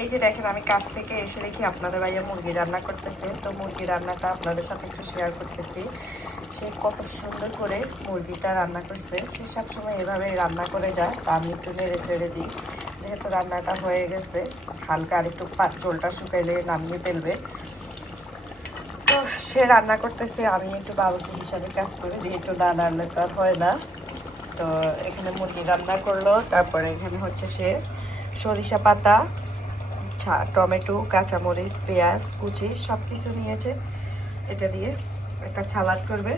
এই যে দেখেন, আমি কাছ থেকে এসে দেখি আপনাদের ভাইয়া মুরগি রান্না করতেছে। তো মুরগি রান্নাটা আপনাদের সাথে একটু শেয়ার করতেছি। সে কত সুন্দর করে মুরগিটা রান্না করছে। সে সবসময় এভাবে রান্না করে যায়, তা আমি একটু নেড়ে চেড়ে দিই। যেহেতু রান্নাটা হয়ে গেছে, হালকা আর একটু ঝোলটা শুকাইলে নামিয়ে ফেলবে। তো সে রান্না করতেছে, আমি একটু বাবুসি হিসাবে কাজ করে একটু না রান্না তো হয় না। তো এখানে মুরগি রান্না করল, তারপরে এখানে হচ্ছে সে সরিষা পাতা টমেটো, কাঁচামরিচ, পেঁয়াজ, কুচি সব কিছু নিয়েছে। এটা দিয়ে একটা ছালাদ করবে।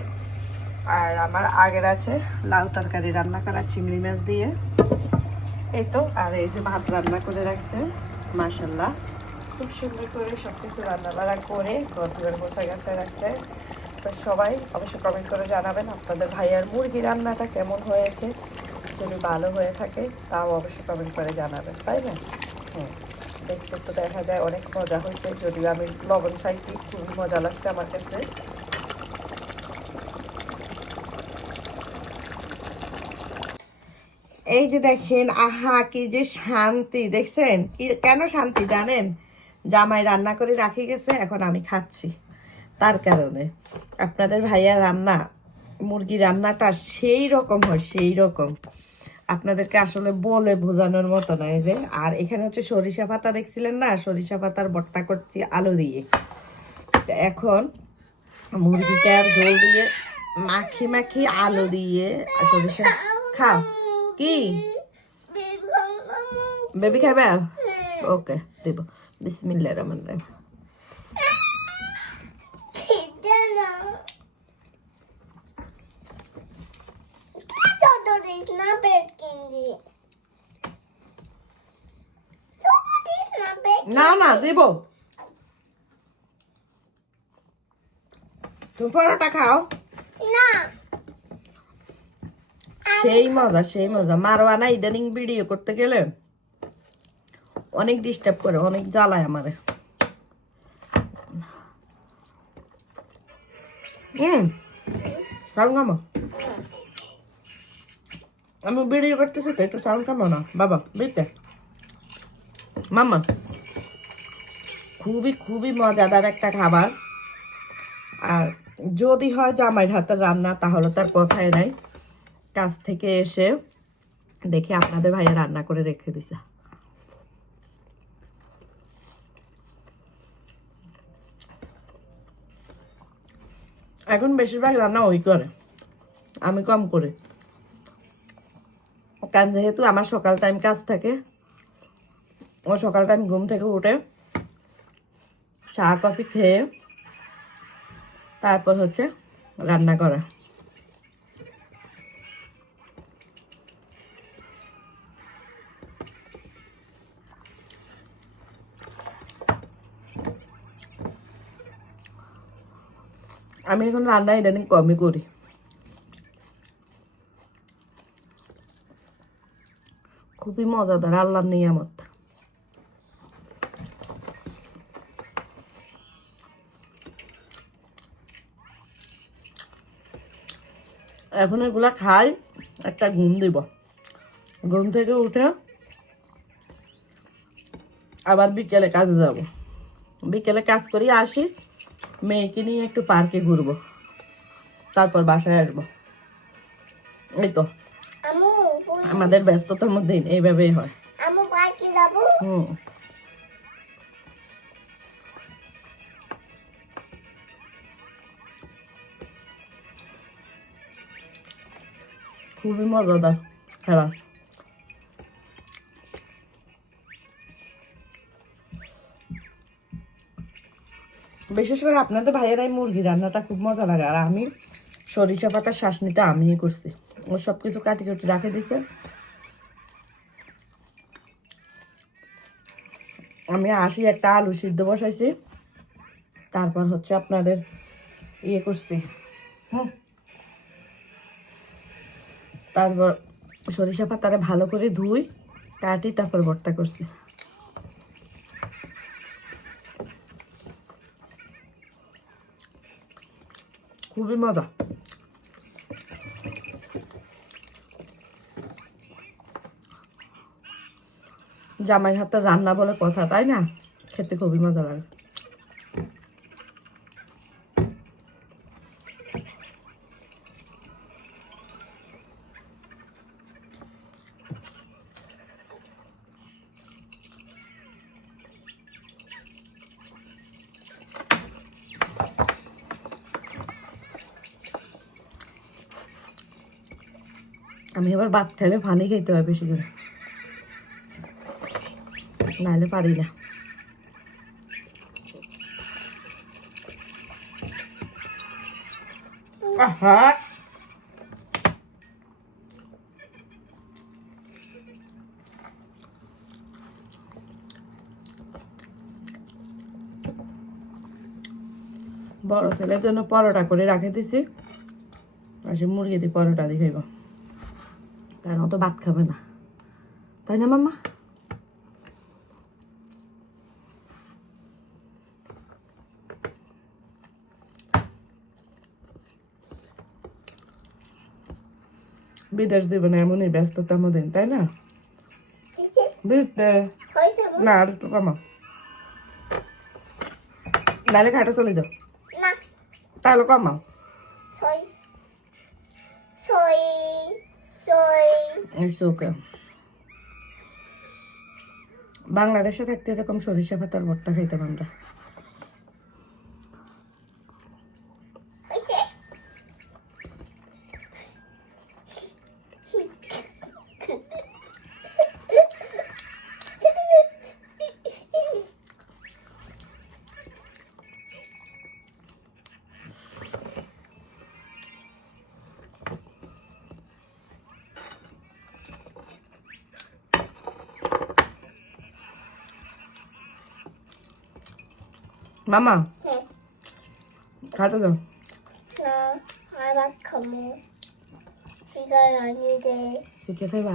আর আমার আগের আছে লাউ তরকারি রান্না করা, চিংড়ি মাছ দিয়ে। এই তো, আর এই যে ভাত রান্না করে রাখছে মাসাল্লাহ খুব সুন্দর করে সব কিছু রান্না বান্না করে গন্ধের মোছা গাছা রাখছে। তো সবাই অবশ্যই কমেন্ট করে জানাবেন আপনাদের ভাইয়ার মুরগি রান্নাটা কেমন হয়েছে। যদি ভালো হয়ে থাকে, তাও অবশ্যই কমেন্ট করে জানাবেন, তাই না? হ্যাঁ। দেখতে তো দেখা যায় অনেক মজা হয়েছে, যদিও আমি লবণ চাইছি, খুবই মজা লাগছে আমার কাছে। এই যে দেখেন, আহা, কি যে শান্তি, দেখছেন? কেন শান্তি জানেন? জামাই রান্না করে রাখি গেছে, এখন আমি খাচ্ছি। তার কারণে। আপনাদের ভাইয়া রান্না, মুরগি রান্নাটা সেই রকম হয়, সেই রকম। আপনাদেরকে আসলে বলে বোঝানোর মতো নয় যে আর এখানে হচ্ছে সরিষা পাতা দেখছিলেন না? সরিষা পাতার বট্টা করছি আলু দিয়ে। এখন মুরগিটা জল দিয়ে মাখি মাখি আলু দিয়ে সরিষা খাও। কি? বেবি খাবে। ওকে দেব। বিসমিল্লা রহমান রহিম। দেব তুমি পরোটা খাও। না। সেই মজা সেই মজা। মারওয়ানা ইদানিং ভিডিও করতে গেলে অনেক ডিস্টার্ব করে অনেক জ্বালায় আমারে। হুম সাউন্ড কামো আমি ভিডিও করতেছি তো একটু সাউন্ড কামো না। বাবা বুঝতে মামা খুবই খুবই মজাদার একটা খাবার। আর যদি হয় জামাইয়ের হাতের রান্না, তাহলে তার কথাই নাই। কাজ থেকে এসে দেখে আপনাদের ভাইয়া রান্না করে রেখে দিছে। এখন বেশিরভাগ রান্না ওই করে, আমি কম করে। কারণ যেহেতু আমার সকাল টাইম কাজ থাকে, ও সকাল টাইম ঘুম থেকে উঠে চা, কফি খেয়ে তারপর হচ্ছে রান্না করা। আমি এখন রান্না ইদানিং কমই করি। খুবই মজাদার, আল্লাহর নিয়ামত। এখন এগুলো খাই একটা ঘুম দিব। ঘুম থেকে উঠে আবার বিকেলে কাজে যাব। বিকেলে কাজ করি আসি মেয়েকে নিয়ে একটু পার্কে ঘুরবো। তারপর বাসায় আসব। এই তো। আমাদের ব্যস্ততার দিন এইভাবেই হয়। হুম। খুবই মজাদার খেলা। বিশেষ করে আপনাদের ভাইয়েরাই মুরগি রান্নাটা খুব মজা লাগে, আর আমি সরিষা পাতার শাসনিটা আমিই করছি। ও সব কিছু কাটি কাটি রাখে দিছে আমি আসি একটা আলু সিদ্ধ বসাইছি। তারপর হচ্ছে আপনাদের ইয়ে করছি। হুম। তারপর সরিষা পাতারে ভালো করে ধুই, কাটি, তারপর ভর্তা করছি। খুবই মজা। জামাই হাতের রান্না বলে কথা, তাই না? খেতে খুবই মজা লাগে। আমি আবার ভাত খাইলে পানি খেতে হয় বেশি করে। নাহলে পারি না। আহা! বড় ছেলের জন্য পরোটা করে রাখে দিছি। আর সে মুরগি দিয়ে পরোটা দিয়ে খাইব। ও ভাত খাবে না। তাই না মাম্মা? বিদেশ দেবে না এমনই ব্যস্ততার মধ্যে তাই না? বুঝতে না আর একটু কমা নাহলে খাটা চলে যাও। তাহলে কমাও। সই ওকে বাংলাদেশে থাকতে এরকম সরিষা পাতার ভর্তা খাইতাম আমরা। মামা? হ্যাঁ। খাটো দাও। না আবার খামো শিকার আনিয়ে শিখে খাইবা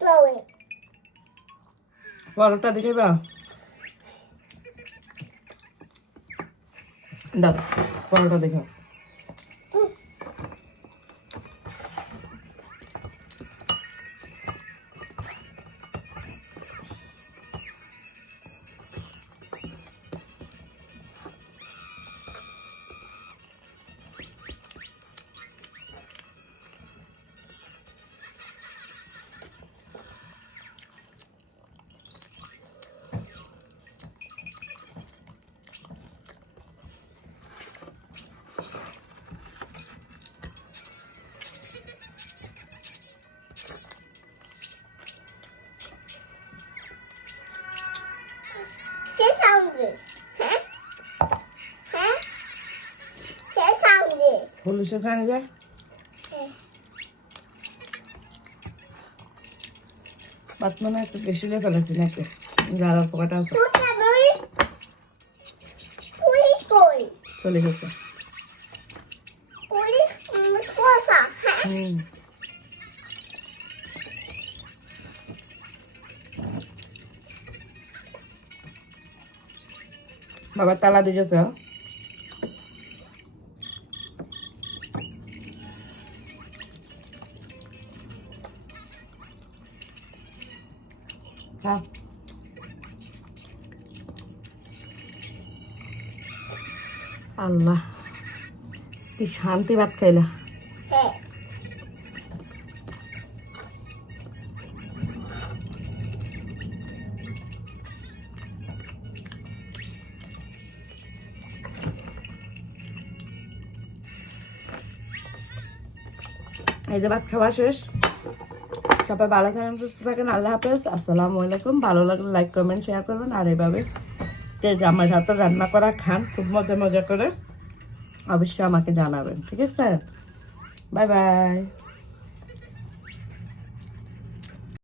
তবে পরোটা দিয়ে খাইবা দাও পরোটা দেখো খানে যায় ভাত মনে একটু বেশি লেগে ফেলেছি আছে। বাবা তালা দিয়ে গেছে হ্যাঁ আল্লাহ কি শান্তি ভাত খাইলা। এই যে ভাত খাওয়া শেষ। সবাই ভালো থাকেন, সুস্থ থাকেন, আল্লাহ হাফেজ। আসসালামু আলাইকুম। ভালো লাগলে লাইক কমেন্ট শেয়ার করবেন। আর এইভাবে যে জামাই হাতে রান্না করা খান, খুব মজা মজা করে অবশ্যই আমাকে জানাবেন, ঠিক আছে? Bye bye